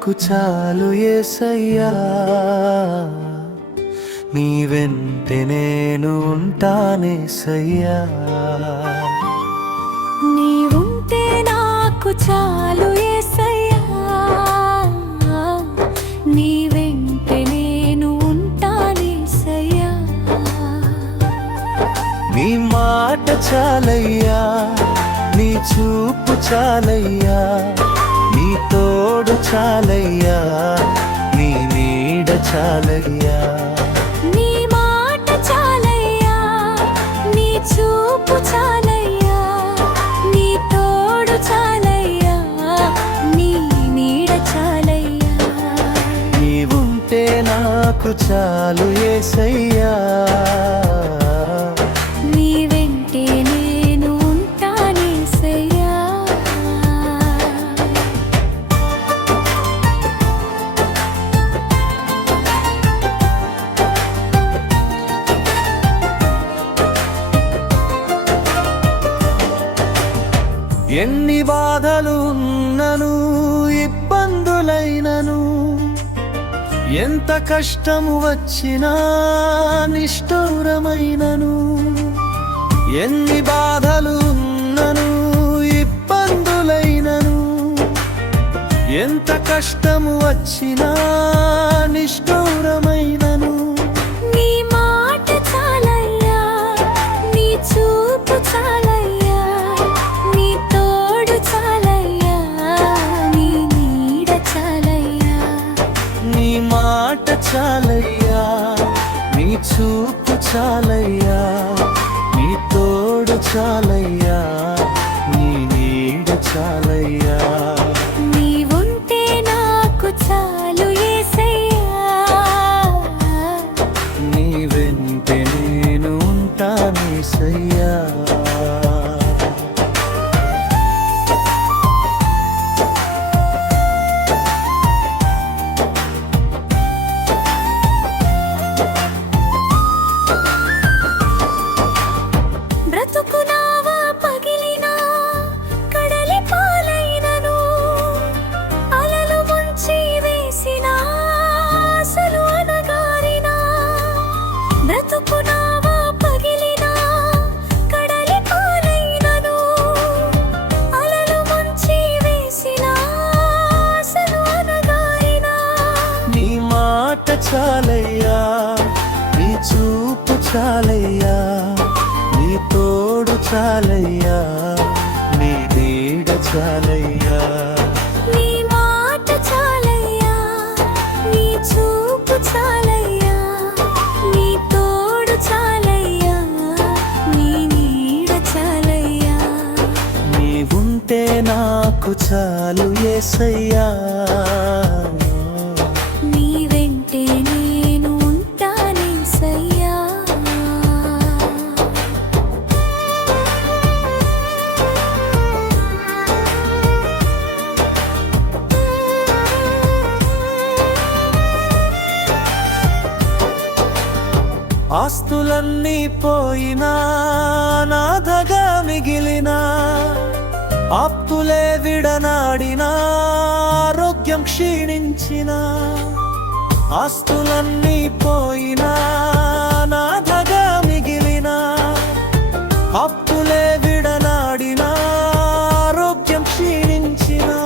నాకు చాలు యేసయ్యా, నీ వెంటే నేను ఉంటానేసయ్యా. నీవుంటే నాకు చాలు యేసయ్యా, నీ వెంటే నేను ఉంటానేసయ్యా. నీ మాట చాలయ్యా, నీ చూపు చాలయ్యా, నీ తోడు చాలయ్యా, నీ నీడ చాలయ్యా. నీ మాట చాలయ్యా, నీ చూపు చాలయ్యా, నీ తోడు చాలయ్యా, నీ నీడ చాలయ్యా. నీవుంటే నాకు చాలు యేసయ్యా, నీ వెంటే నేను ఉంటానేసయ్యా. ఎన్ని బాధలు ఉన్నను ఇబ్బందులైనను, ఎంత కష్టము వచ్చినా నిష్ఠూరమైనను. ఎన్ని బాధలు ఉన్నను ఇబ్బందులైనను, ఎంత కష్టము వచ్చినా నిష్ఠూరమైనను. నీ మాట చాలయ్యా, నీ చూపు చాలయ్యా, నీ తోడు చాలయ్యా, నీ నీడ చాలయ్యా. నీ మాట చాలయ్యా, నీ చూపు చాలయ్యా, నీ తోడు చాలయ్యా, నీ నీడ చాలయ్యా. నీవుంటే నాకు చాలు యేసయ్యా, నీ వెంటే నేను ఉంటానేసయ్యా. బ్రతుకునావా పగిలినా కడలి పాలైనను, అలలు ముంచి వేసినా ఆశలు అణగారినా. బ్రతుకునావా పగిలినా కడలి పాలైనను, అలలు ముంచి వేసినా ఆశలు అణగారినా. నీ మాట చాలయ్యా, నీ చూపు చాలయ్యా, నీ తోడు చాలయ్యా, నీ నీడ చాలయ్యా. నీ మాట చాలయ్యా, నీ చూపు చాలయ్యా, నీ తోడు చాలయ్యా, నీ నీడ చాలయ్యా. నీవుంటే నాకు చాలు యేసయ్యా, నీ వెంటే నేను ఉంటానేసయ్యా. ఆస్తులన్నీ పోయినా నాథగా మిగిలినా, ఆప్తులే విడనాడినా ఆరోగ్యం క్షీణించినా. ఆస్తులన్నీ పోయినా నాథగా మిగిలినా, ఆప్తులే విడనాడినా ఆరోగ్యం క్షీణించినా.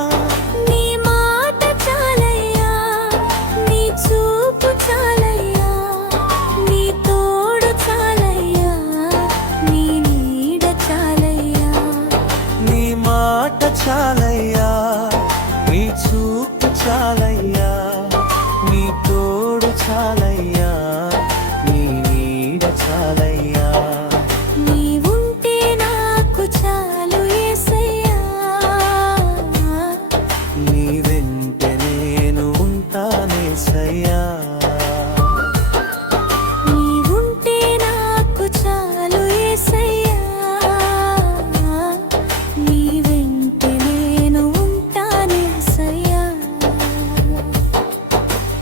నీ మాట చాలయ్యా, నీ చూపు చాలయ్యా, నీ తోడు చాలయ్యా, నీ నీడ చాలయ్యా. నీ మాట చాలయ్యా, నీ చూపు చాలయ్యా, నీ తోడు చాలయ్యా, నీ నీడ చాలయ్యా. నీవుంటే నాకు చాలు యేసయ్యా, నీ వెంటే నేను ఉంటానేసయ్యా. నీవుంటే నాకు చాలు యేసయ్యా, నీ వెంటే నేను ఉంటానేసయ్యా.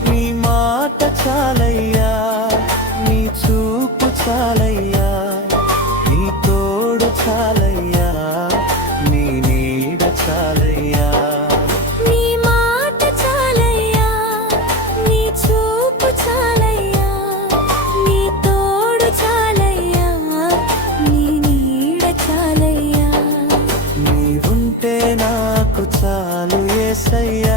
నీ మాట చాలయ్యా, నీ చూపు చాలయ్యా, నీ తోడు చాలయ్యా, నీ నీడ చాలయ్యా. నీ మాట చాలయ్యా, ఏసయ్యా